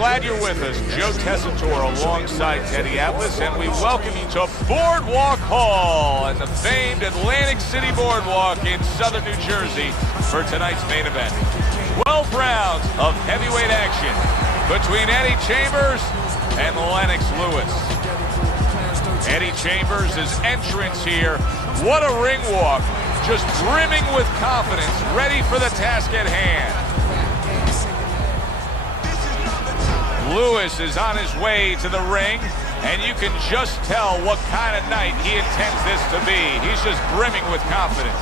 Glad you're with us. Joe Tessitore alongside Teddy Atlas, and we welcome you to Boardwalk Hall and the famed Atlantic City Boardwalk in southern New Jersey for tonight's main event. 12 rounds of heavyweight action between Eddie Chembers and Леннокс Lewis. Eddie Chembers' entrance here. What a ring walk. Just brimming with confidence, ready for the task at hand. Lewis is on his way to the ring, and you can just tell what kind of night he intends this to be. He's just brimming with confidence.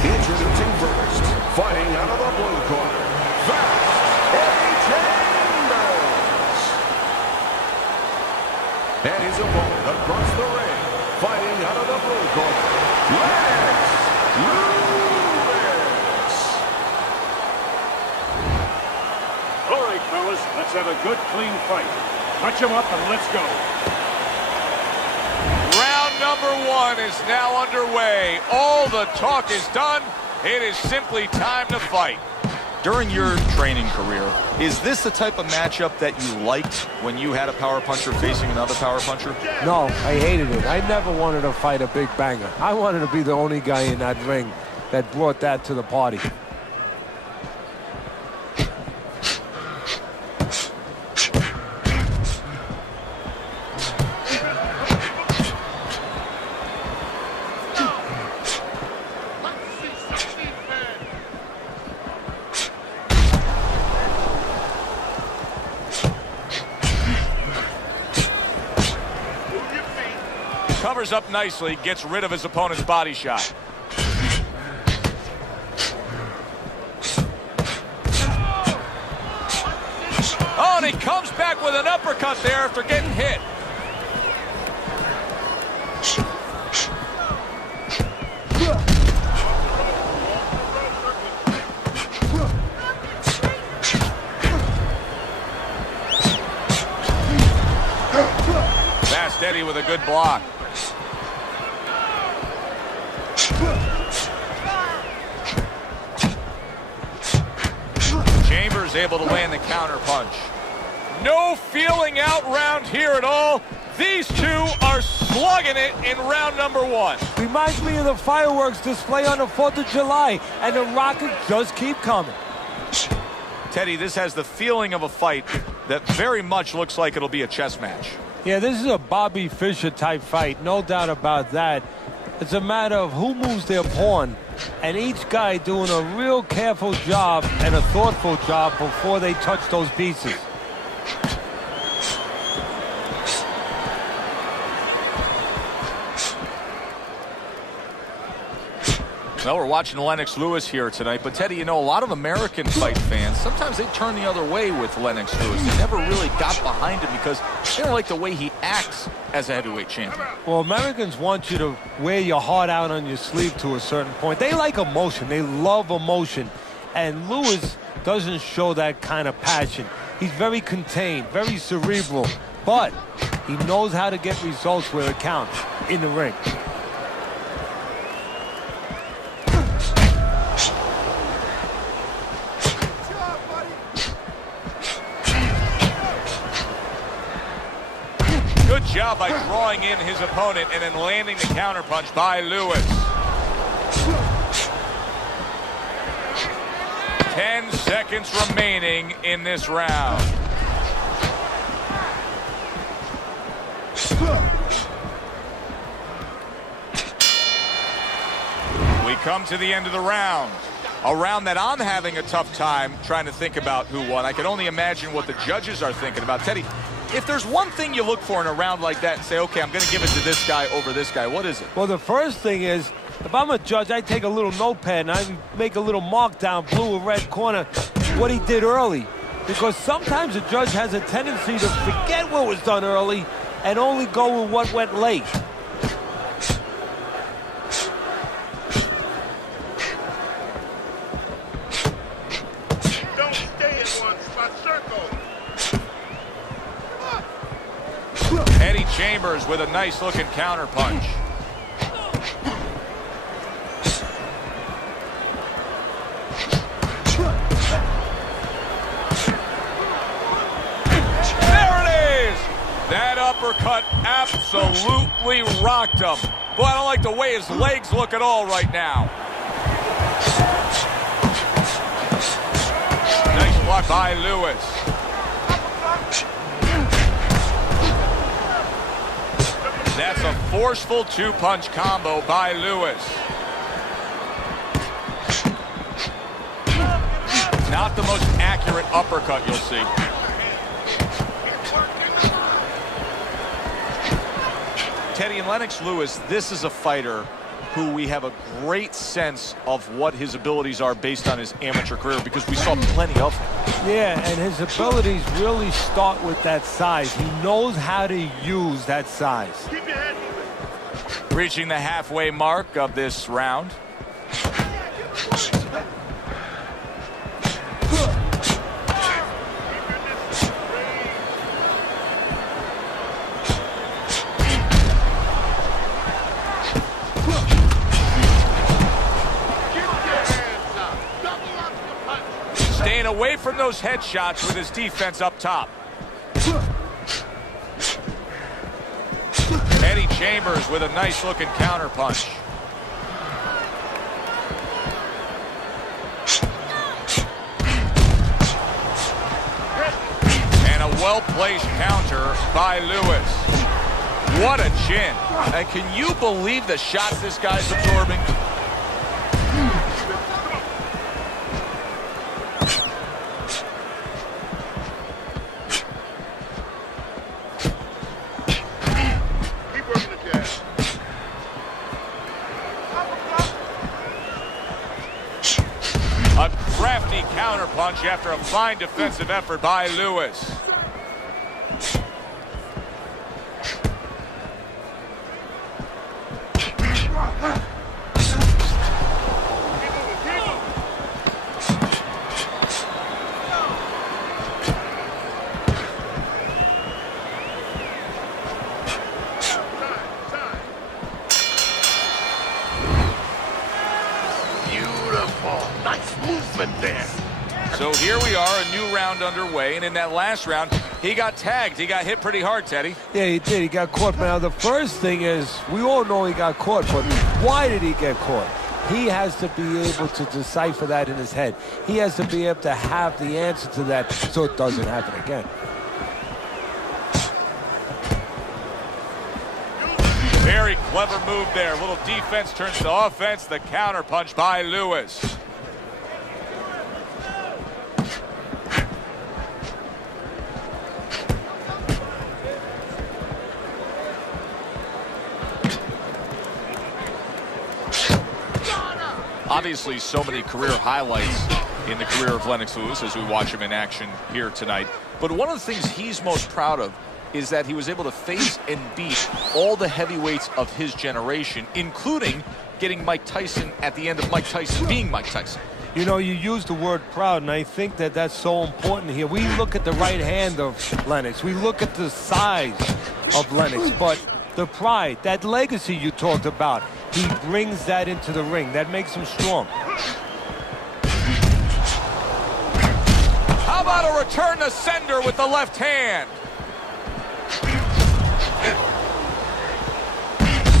Introducing first, fighting out of the blue corner, Eddie Chembers. And his opponent across the ring, fighting out of the blue corner, Леннокс Lewis. All right, fellas, let's have a good, clean fight. Touch him up and let's go. Round number one is now underway. All the talk is done. It is simply time to fight. During your training career, is this the type of matchup that you liked when you had a power puncher facing another power puncher? No, I hated it. I never wanted to fight a big banger. I wanted to be the only guy in that ring that brought that to the party. Covers up nicely, gets rid of his opponent's body shot. Oh, and he comes back with an uppercut there after getting hit. Fast Eddie with a good block. Chembers able to land the counter punch. No feeling out round here at all. These two are slugging it in round number one. Reminds me of the fireworks display on the 4th of July, and the rockets just keep coming. Teddy, this has the feeling of a fight that very much looks like it'll be a chess match. Yeah, this is a Bobby Fischer type fight, no doubt about that. It's a matter of who moves their pawn, and each guy doing a real careful job and a thoughtful job before they touch those pieces. Well, we're watching Леннокс Lewis here tonight, but Teddy, you know, a lot of American fight fans, sometimes they turn the other way with Леннокс Lewis. They never really got behind him because they don't like the way he acts as a heavyweight champion. Well, Americans want you to wear your heart out on your sleeve to a certain point. They like emotion. They love emotion. And Lewis doesn't show that kind of passion. He's very contained, very cerebral, but he knows how to get results where it counts, in the ring. Good job by drawing in his opponent and then landing the counterpunch by Lewis. 10 seconds remaining in this round. We come to the end of the round. A round that I'm having a tough time trying to think about who won. I can only imagine what the judges are thinking about. Teddy, if there's one thing you look for in a round like that and say, okay, I'm going to give it to this guy over this guy, what is it? Well, the first thing is, if I'm a judge, I take a little notepad and I make a little mark down blue or red corner what he did early. Because sometimes a judge has a tendency to forget what was done early and only go with what went late. Don't stay in one spot, circle. Eddie Chember's with a nice-looking counter punch. That uppercut absolutely rocked him. Boy, I don't like the way his legs look at all right now. Nice block by Lewis. That's a forceful two-punch combo by Lewis. Not the most accurate uppercut you'll see. Teddy, and Lennox Lewis, this is a fighter who we have a great sense of what his abilities are based on his amateur career, because we saw plenty of him. Yeah, and his abilities really start with that size. He knows how to use that size. Reaching the halfway mark of this round. Staying away from those headshots with his defense up top. Eddie Chambers with a nice-looking counter punch. And a well-placed counter by Lewis. What a chin. And can you believe the shots this guy's absorbing? A crafty counter punch after a fine defensive effort by Lewis. So here we are, a new round underway, and in that last round, he got tagged. He got hit pretty hard, Teddy. Yeah, he did. He got caught. Now, the first thing is, we all know he got caught, but why did he get caught? He has to be able to decipher that in his head. He has to be able to have the answer to that so it doesn't happen again. Very clever move there. A little defense turns to offense. The counter punch by Lewis. Obviously, so many career highlights in the career of Lennox Lewis as we watch him in action here tonight. But one of the things he's most proud of is that he was able to face and beat all the heavyweights of his generation, including getting Mike Tyson at the end of Mike Tyson being Mike Tyson. You know, you use the word proud, and I think that that's so important here. We look at the right hand of Lennox. We look at the size of Lennox, but the pride, that legacy you talked about, he brings that into the ring. That makes him strong. How about a return to sender with the left hand?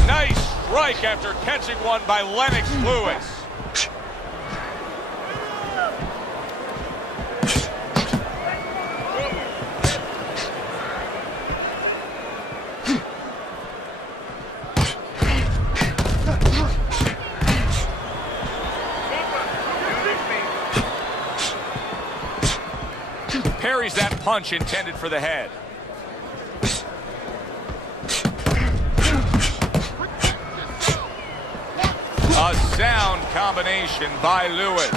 Nice strike after catching one by Lennox Lewis. Parries that punch intended for the head. A sound combination by Lewis.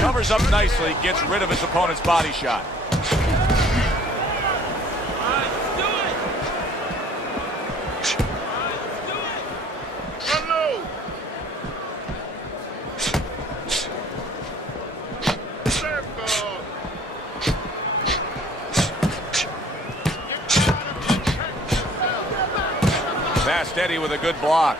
Covers up nicely, gets rid of his opponent's body shot. with a good block.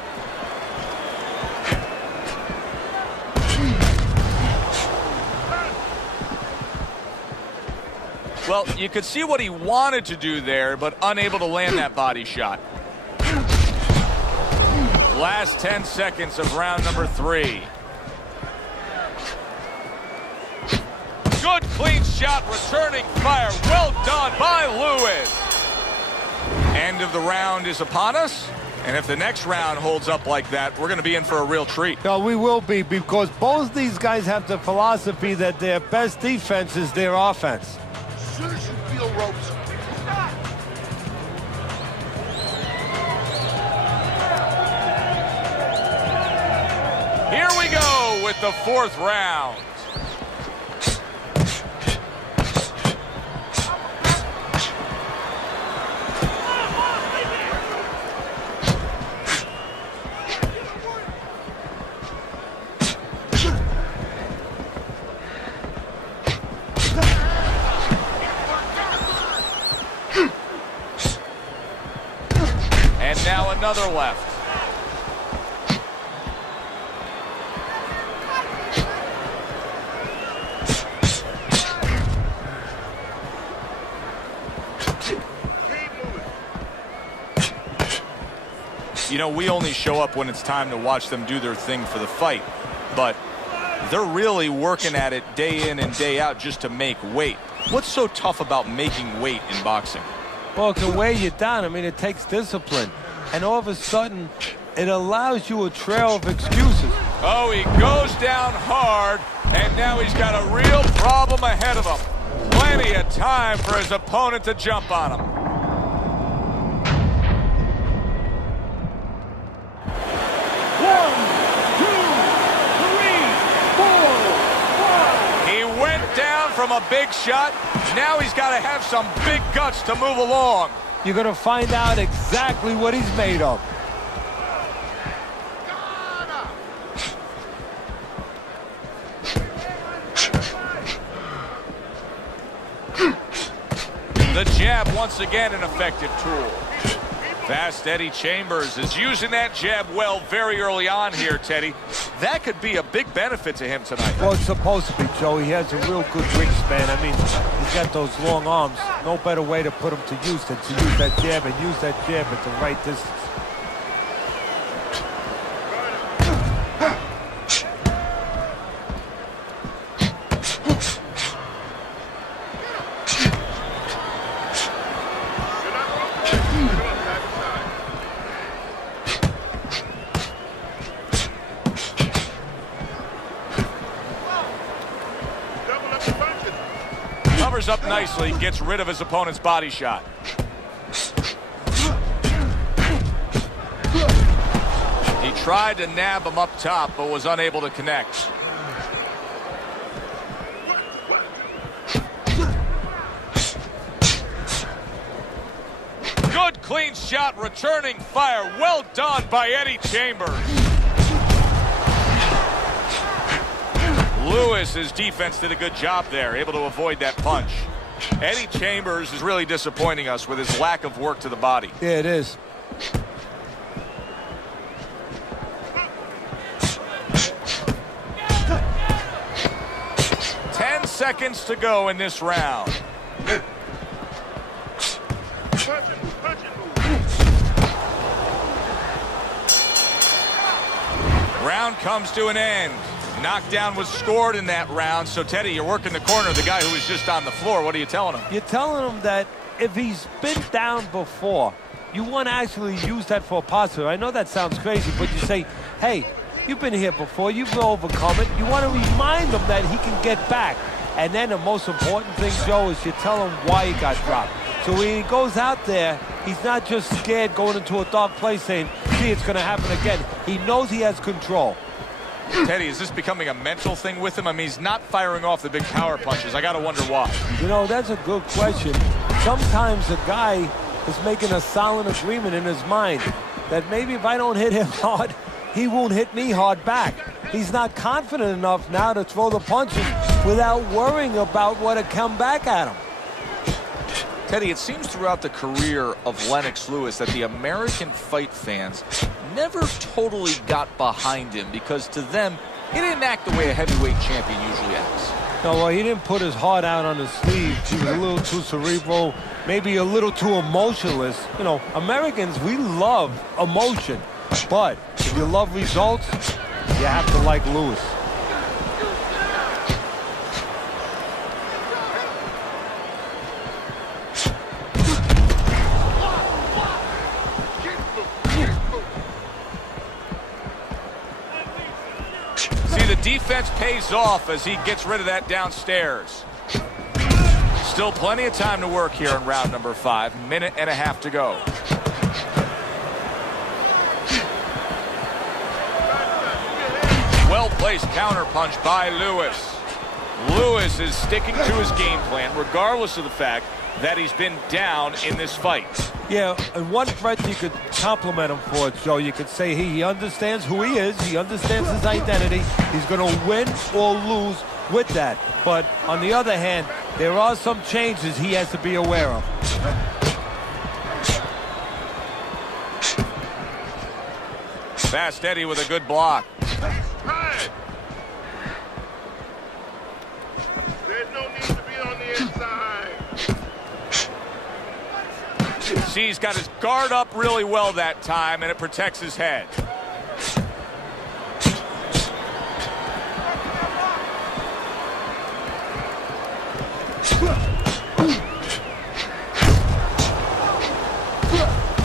Well, you could see what he wanted to do there, but unable to land that body shot. Last 10 seconds of round number 3. Good clean shot, returning fire. Well done by Lewis. End of the round is upon us. And if the next round holds up like that, we're going to be in for a real treat. No, we will be, because both these guys have the philosophy that their best defense is their offense. As soon as you feel ropes. Here we go with the 4th round. And now another left. You know, we only show up when it's time to watch them do their thing for the fight, but they're really working at it day in and day out just to make weight. What's so tough about making weight in boxing? Well, it can weigh you down. I mean, it takes discipline. And all of a sudden, it allows you a trail of excuses. Oh, he goes down hard, and now he's got a real problem ahead of him. Plenty of time for his opponent to jump on him. From a big shot, now he's got to have some big guts to move along. You're going to find out exactly what he's made of. The jab, once again, an effective tool. Fast Eddie Chambers is using that jab well very early on here, Teddy. That could be a big benefit to him tonight. Well, it's supposed to be, Joe. He has a real good wingspan. I mean, he's got those long arms. No better way to put him to use than to use that jab and use that jab at the right distance. Covers up nicely, gets rid of his opponent's body shot. He tried to nab him up top, but was unable to connect. Good clean shot, returning fire. Well done by Eddie Chambers. Lewis's defense did a good job there, able to avoid that punch. Eddie Chambers is really disappointing us with his lack of work to the body. Yeah, it is. Ten seconds to go in this round. Round comes to an end. Knockdown was scored in that round. So, Teddy, you're working the corner of the guy who was just on the floor. What are you telling him? You're telling him that if he's been down before, you want to actually use that for a positive. I know that sounds crazy, but you say, hey, you've been here before. You've overcome it. You want to remind him that he can get back. And then the most important thing, Joe, is you tell him why he got dropped. So when he goes out there, he's not just scared going into a dark place saying, see, it's going to happen again. He knows he has control. Teddy, is this becoming a mental thing with him? I mean, he's not firing off the big power punches. I got to wonder why. You know, that's a good question. Sometimes a guy is making a silent agreement in his mind that maybe if I don't hit him hard, he won't hit me hard back. He's not confident enough now to throw the punches without worrying about what will come back at him. Teddy, it seems throughout the career of Lennox Lewis that the American fight fans never totally got behind him because to them, he didn't act the way a heavyweight champion usually acts. No, well, he didn't put his heart out on his sleeve. He was a little too cerebral, maybe a little too emotionless. You know, Americans, we love emotion. But if you love results, you have to like Lewis. See, the defense pays off as he gets rid of that downstairs. Still plenty of time to work here in round number 5. Minute and a half to go. Well-placed counterpunch by Lewis. Lewis is sticking to his game plan regardless of the fact that he's been down in this fight. Yeah, and one threat you could compliment him for, Joe. You could say he understands who he is. He understands his identity. He's going to win or lose with that. But on the other hand, there are some changes he has to be aware of. Fast Eddie with a good block. There's no need to be on the inside. See, he's got his guard up really well that time, and it protects his head.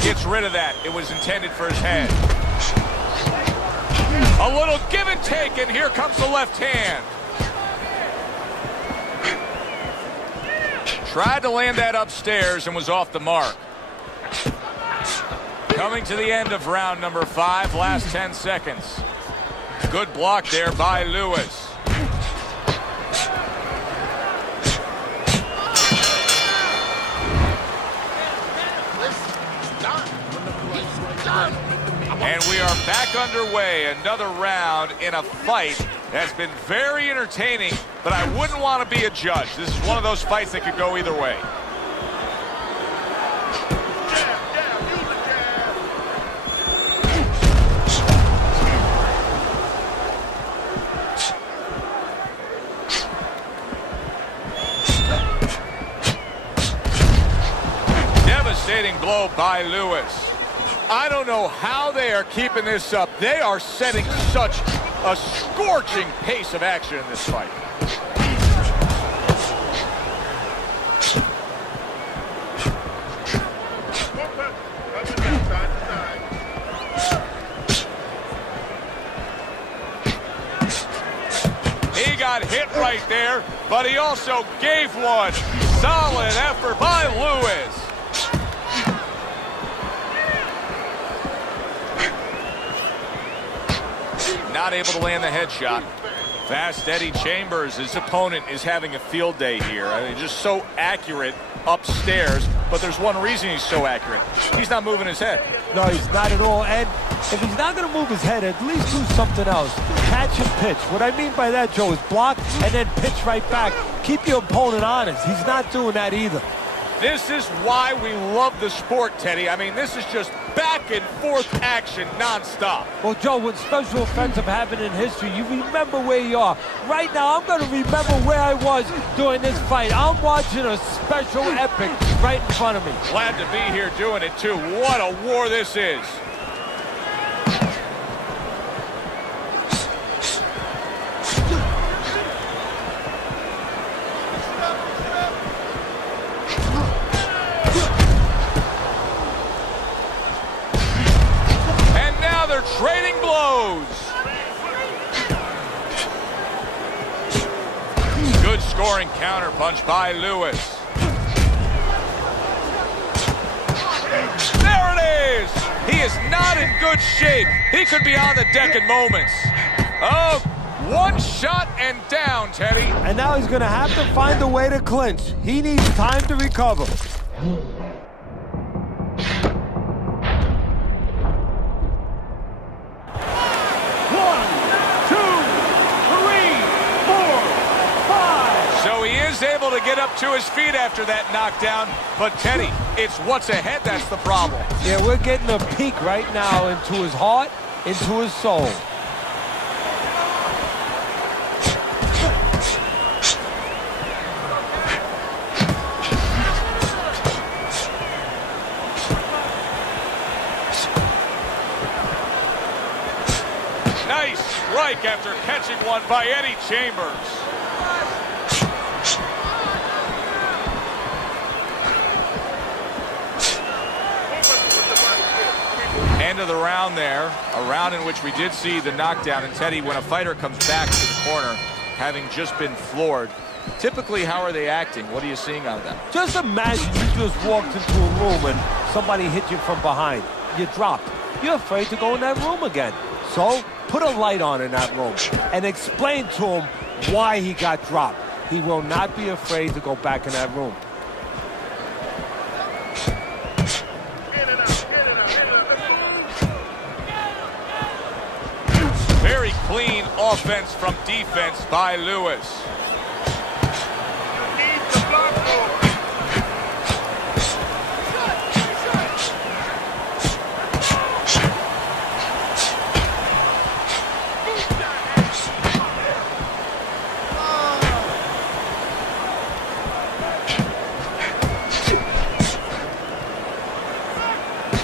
Gets rid of that. It was intended for his head. A little give and take, and here comes the left hand. Tried to land that upstairs and was off the mark. Coming to the end of round number 5, last 10 seconds. Good block there by Lewis. And we are back underway. Another round in a fight that's been very entertaining, but I wouldn't want to be a judge. This is one of those fights that could go either way. Devastating blow by Lewis. I don't know how they are keeping this up. They are setting such a scorching pace of action in this fight. He got hit right there, but he also gave one. Solid effort by Lewis. Not able to land the headshot. Fast Eddie Chambers, his opponent, is having a field day here. I mean, just so accurate upstairs, but there's one reason he's so accurate. He's not moving his head. No, he's not at all. And if he's not going to move his head, at least do something else. Catch and pitch. What I mean by that, Joe, is block and then pitch right back. Keep your opponent honest. He's not doing that either. This is why we love the sport, Teddy. I mean, this is just back and forth action nonstop. Well, Joe, when special events have happened in history, you remember where you are. Right now, I'm going to remember where I was during this fight. I'm watching a special epic right in front of me. Glad to be here doing it, too. What a war this is. Trading blows. Good scoring counterpunch by Lewis. There it is. He is not in good shape. He could be on the deck in moments. Oh, one shot and down, Teddy. And now he's going to have to find a way to clinch. He needs time to recover. able to get up to his feet after that knockdown. But Teddy, it's what's ahead that's the problem. Yeah, we're getting a peek right now into his heart, into his soul. Nice strike after catching one by Eddie Chambers. End of the round there, a round in which we did see the knockdown. And Teddy, when a fighter comes back to the corner, having just been floored, typically how are they acting? What are you seeing out of them? Just imagine you just walked into a room and somebody hit you from behind. You dropped. You're afraid to go in that room again. So put a light on in that room and explain to him why he got dropped. He will not be afraid to go back in that room. Very clean offense from defense by Lewis.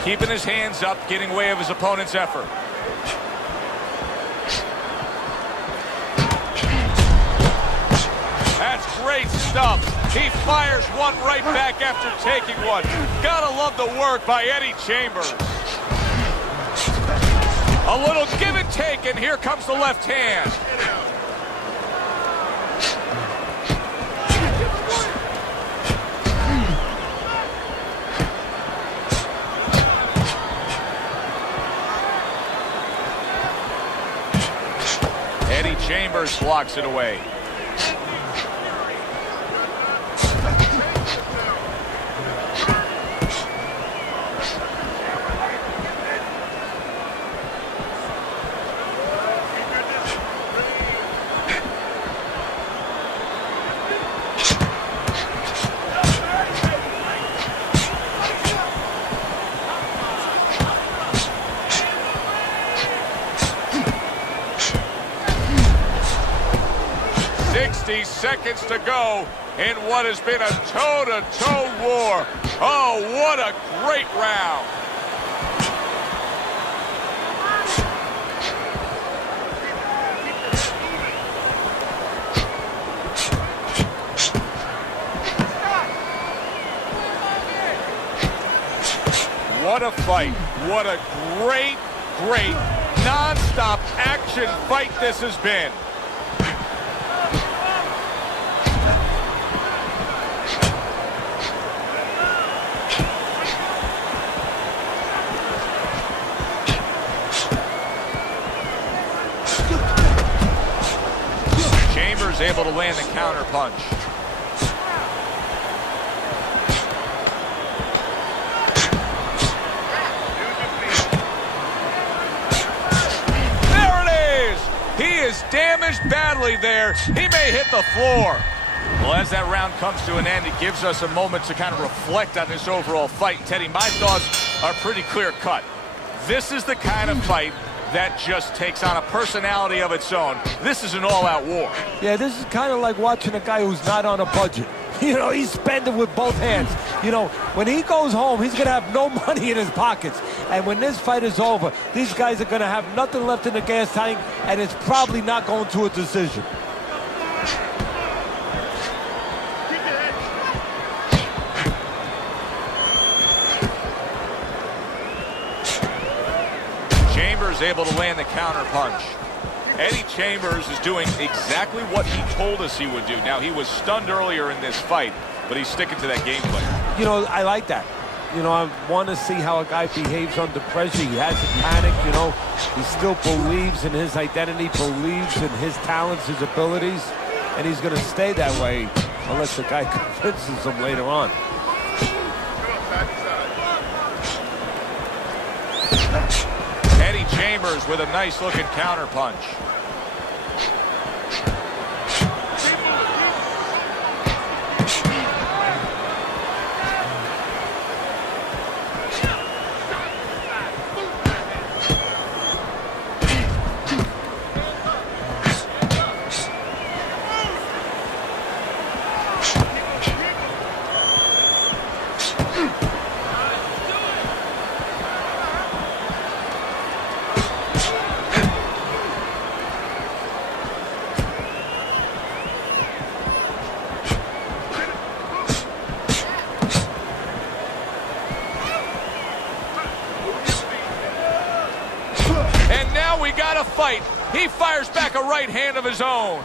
Keeping his hands up, getting way of his opponent's effort. That's great stuff. He fires one right back after taking one. Gotta love the work by Eddie Chambers. A little give and take, and here comes the left hand. Eddie Chambers blocks it away. Seconds to go in what has been a toe-to-toe war. Oh, what a great round. What a fight. What a great, great, non-stop action fight this has been. Able to land the counter punch. There it is! He is damaged badly there. He may hit the floor. Well, as that round comes to an end, it gives us a moment to kind of reflect on this overall fight. Teddy, my thoughts are pretty clear cut. This is the kind of fight that just takes on a personality of its own. This is an all-out war. Yeah, this is kind of like watching a guy who's not on a budget. You know, he's spending with both hands. You know, when he goes home, he's going to have no money in his pockets. And when this fight is over, these guys are going to have nothing left in the gas tank, and it's probably not going to a decision. Able to land the counter punch. Eddie Chambers is doing exactly what he told us he would do. Now, he was stunned earlier in this fight, but he's sticking to that game plan. You know, I like that. You know, I want to see how a guy behaves under pressure. He hasn't panicked, you know. He still believes in his identity, believes in his talents, his abilities, and he's going to stay that way unless the guy convinces him later on. Eddie Chambers with a nice looking counter punch. fires back a right hand of his own.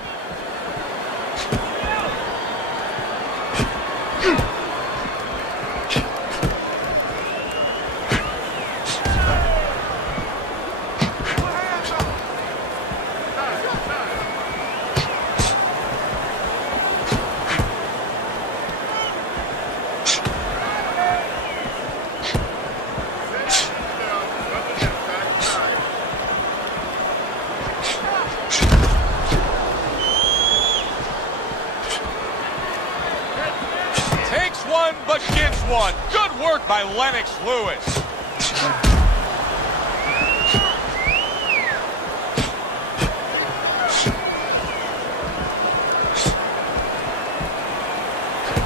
But gets one. Good work by Леннокс Lewis.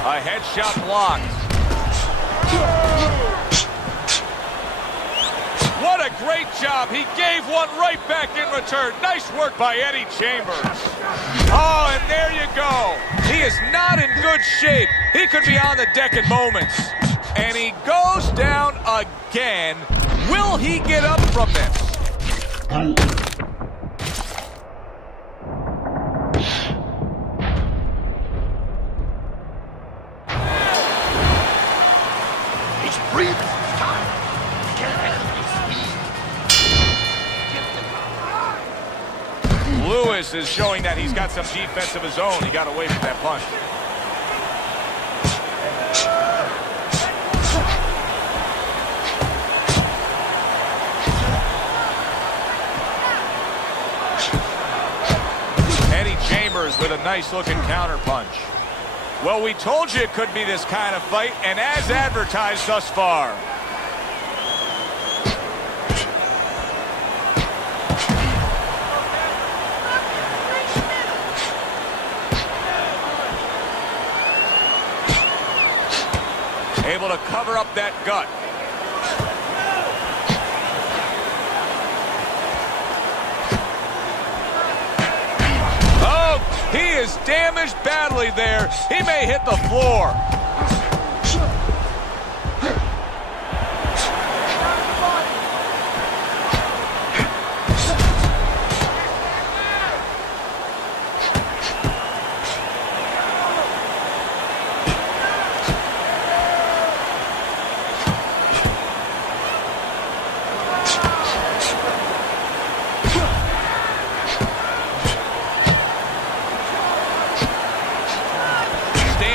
A headshot blocked. What a great job. He gave one right back in return. Nice work by Eddie Chembers. Oh, and there you go. He is not in good shape. He could be on the deck in moments. And he goes down again. Will he get up from this? He's breathing. Lewis is showing that he's got some defense of his own. He got away from that punch. Eddie Chembers with a nice-looking counter punch. Well, we told you it could be this kind of fight, and as advertised thus far. Able to cover up that gut. Oh, he is damaged badly there. He may hit the floor.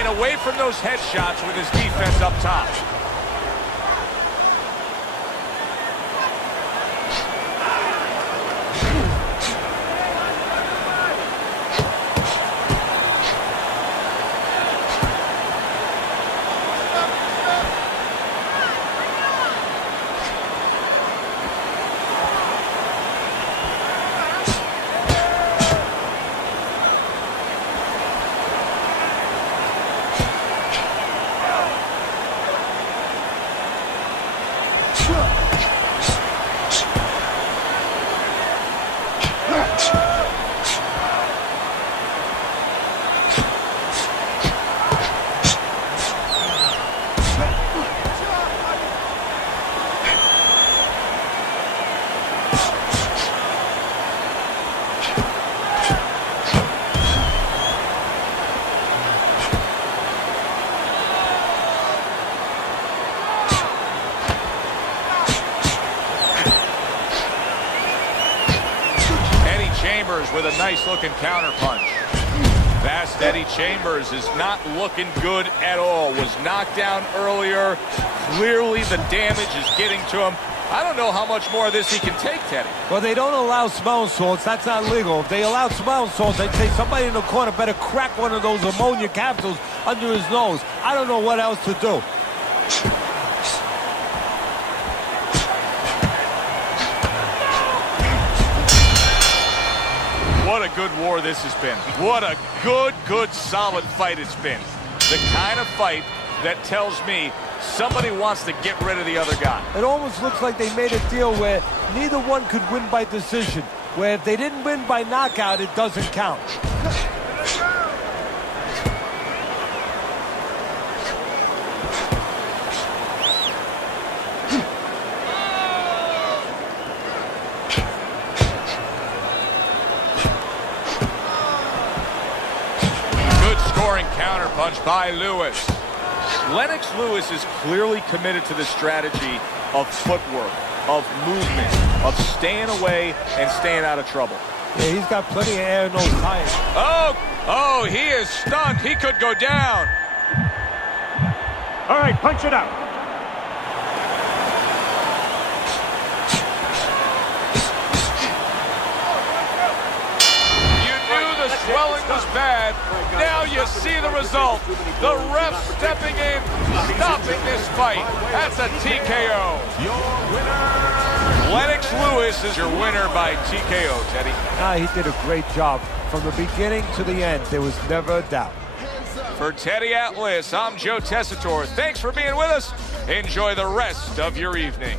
Away from those headshots with his defense up top. With a nice-looking counter punch. Fast Eddie Chembers is not looking good at all. Was knocked down earlier. Clearly the damage is getting to him. I don't know how much more of this he can take, Teddy. Well, they don't allow smelling salts. That's not legal. If they allow smelling salts, I'd say somebody in the corner better crack one of those ammonia capsules under his nose. I don't know what else to do. What a good war this has been. What a good, solid fight it's been. The kind of fight that tells me somebody wants to get rid of the other guy. It almost looks like they made a deal where neither one could win by decision, where if they didn't win by knockout, it doesn't count. Soaring counterpunch by Lewis. Lennox Lewis is clearly committed to the strategy of footwork, of movement, of staying away and staying out of trouble. Yeah, he's got plenty of air in those tires. Oh, he is stunned. He could go down. All right, punch it out. Swelling was bad. Now you see the result. The ref stepping in, stopping this fight. That's a TKO. Your winner, Lennox Lewis is your winner by TKO, Teddy. He did a great job. From the beginning to the end, there was never a doubt. For Teddy Atlas, I'm Joe Tessitore. Thanks for being with us. Enjoy the rest of your evening.